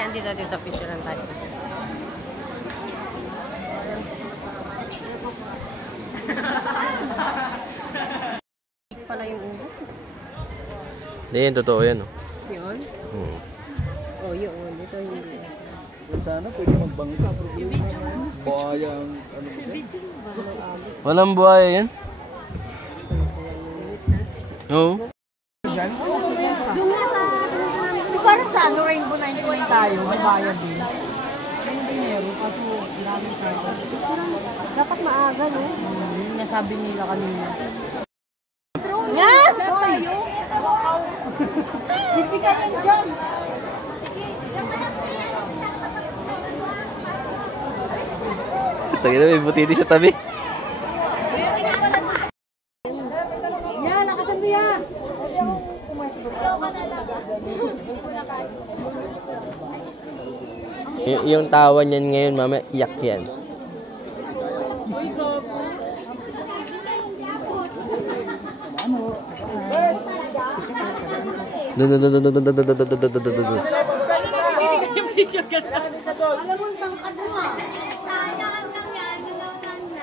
Ayan, dito, picture lang tayo. Pala yung ulo. Hindi, yan, totoo yan. Oh. Yun? Oh, yun. Dito hindi. Sana pwede magbangka. Buhaya ang ano ba? Walang buhaya yan? Oo. Parang sa ano, Rainbow 99 tayo, may bayad din. Hindi meron, kaso namin tayo. Dapat maaga, no? Yung nasabi nila kanina. Nga! Hindi ka lang dyan! Tagay na, may butiti sa tabi. Yan, nakasan mo yan! Yung tawa niyan ngayon, mama, iyak yan.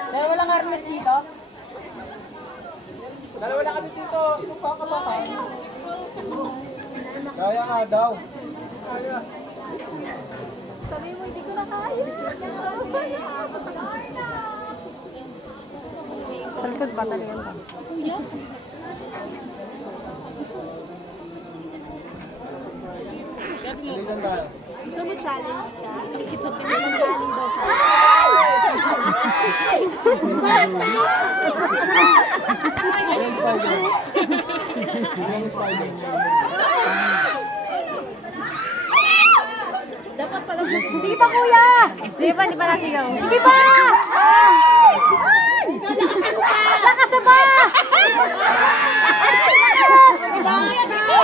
Dalawa lang armas dito? Dalawa na kami dito. Anong kakabahan? Kaya nga daw. Sabi mo, hindi ko na kaya. Sa likod ba talaga yan ba? Gusto mo challenge siya? Ito pinagaling daw sa Dapat pala. Hindi pa, kuya! Di ba nasigaw? Hindi pa! Lakasan ba?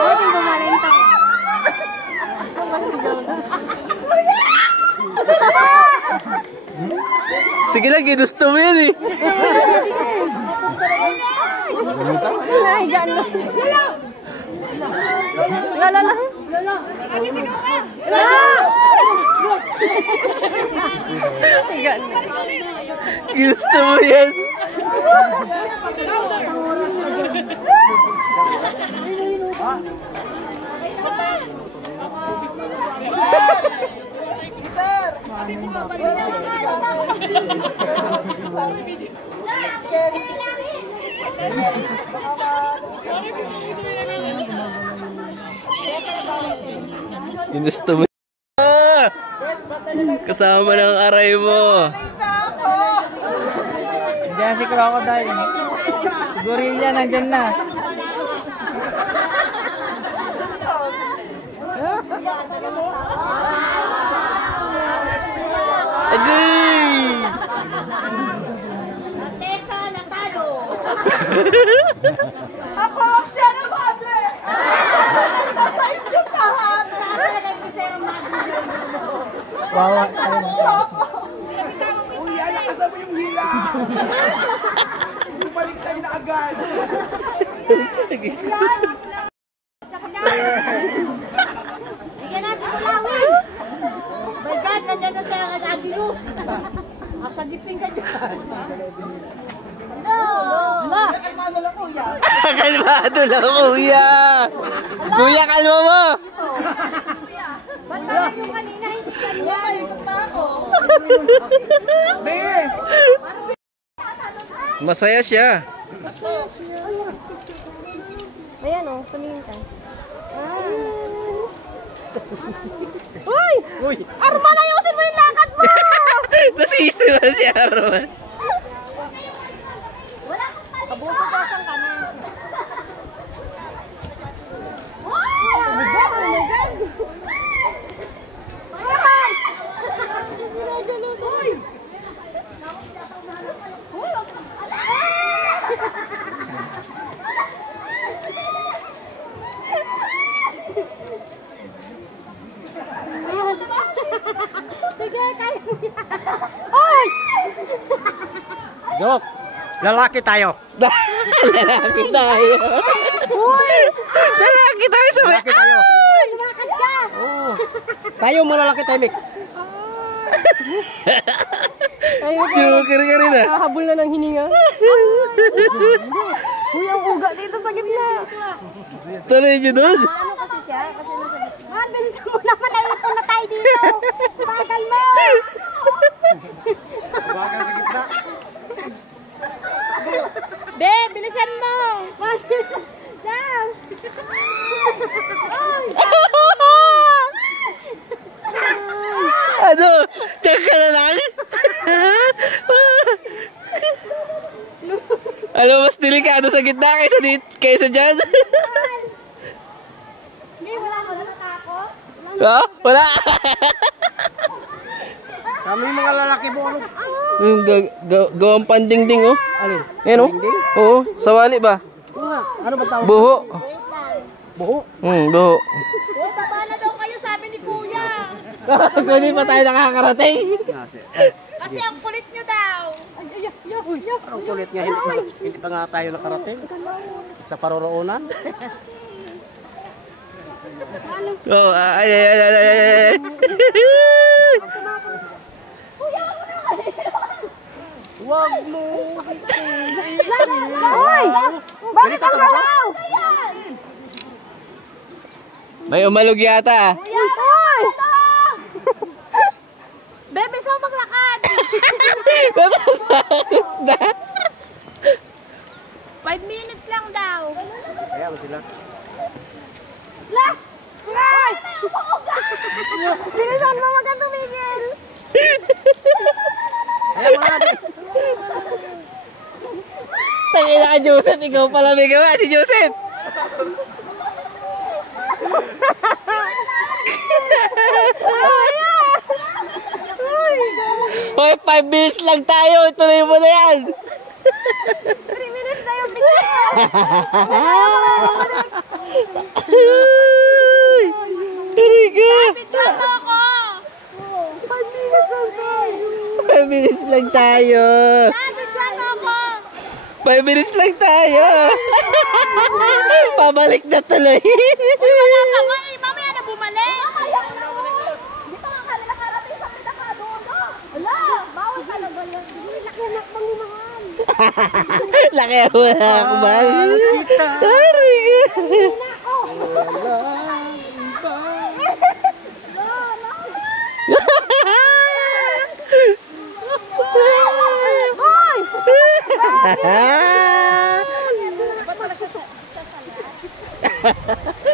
Hindi ba malintang? Sige lang, ginusto mo yan eh. Lala. Ginusto mo yan. Ginusto mo. Kasama ng aray mo. Diyan si Crocodile. Gorilla nandyan na. Agay! Tessa, natalo! Ako siya na madre! Nasa inyong lahat! Wawa. Uy, alakasan mo yung hila! Bumalik tayo na agad! Sige na, si Kulawin! My God, nandiyan na sa Adilus! Asa diping ka dyan! No! Kalmado lang, kuya. Kalmado lang, kuya. Kuya, kalma mo. Ba't parang yung kanina hindi ka dyan? Masaya siya. Ayan o, tumingin ka. Uy! Arman, ayusin mo yung lakad mo! Nasisi mo si Arman. Kabuso-basang ka na. Sige, kaya mo yan. Ay! Joke. Lalaki tayo. Lalaki tayo. Uy! Lalaki tayo sa may... Lalaki tayo. Lumakad ka. Oo. Tayo malalaki tayo, Mick. Joker ka rin ah. Hahabol na ng hininga. Uy, ang uga dito sa gitna. Tuloy nyo doon. Ano kasi siya? Kasi nasa gitna. Bilisan mo naman. Naipon na tayo dito. Bagal mo. Bagal sa gitna. Be, bilisan mo. Sam. Ano? Check ka na lang? Alam, mas delikado sa gitna kaysa dyan. Hindi, wala ka na natakot. Ha? Wala. Kami mga lalaki buo. Gawang pandingding oh. Alin? Yan oh. Oo, sawali ba? Ano ba tawag? Buho. Buho. Buho. Uy, baba na daw kayo, sabi ni Kuya. Hindi pa tayo nakakarating. Kasi ang kulit nyo daw. Ang kulit nga, hindi pa nga tayo nakarating. Sa paroroonan. Oh, ay. Wag mo. Hoy! Bakit ang galaw? May umalog yata ah. Hoy! Bebe, saan maglakad? 5 minutes lang daw. Kaya mo sila. La! Hoy! Bilisan mo, wag kang tumigil. Kaya mga Tangina ka Joseph, ikaw pala may gawa si Joseph. Hoy, 5 minutes lang tayo. Ituloy mo na yan. 3 minutes na yung bigay. Riga. Bigyan mo ako. 5 minutes lang tayo. 5 minutes lang tayo. Bigyan mo ako. 5 minutes lang tayo. Pabalik na tuloy. Kamay, mamaya na bumalik. Hindi pa nga nakarating sa pinakadulo. Ala, bawal talaga yan. Laki na panginahan. Laki ako na ako ba? Riga.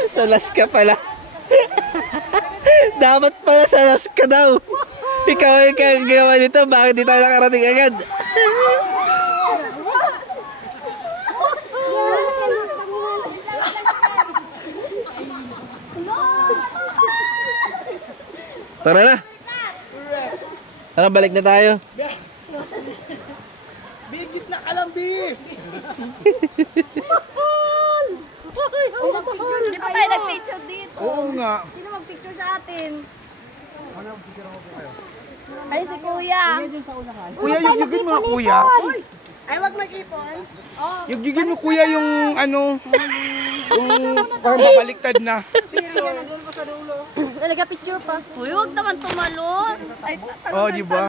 Salas ka pala. Dapat pala salas ka daw. Ikaw ang kagawa nito. Bakit di tayo nakarating agad? Tara na. Tara, balik na tayo. Bigit na kalambi! Hindi pa tayo nag-picture dito. Oo nga. Sino mag-picture sa atin? Ay, si Kuya. Kuya, yugigin mo kuya. Ay, wag mag-ipon. Yugigin mo kuya yung ano, yung parang babaliktad na. Nag-picture pa. Uy, wag naman tumalon. Oh, di ba?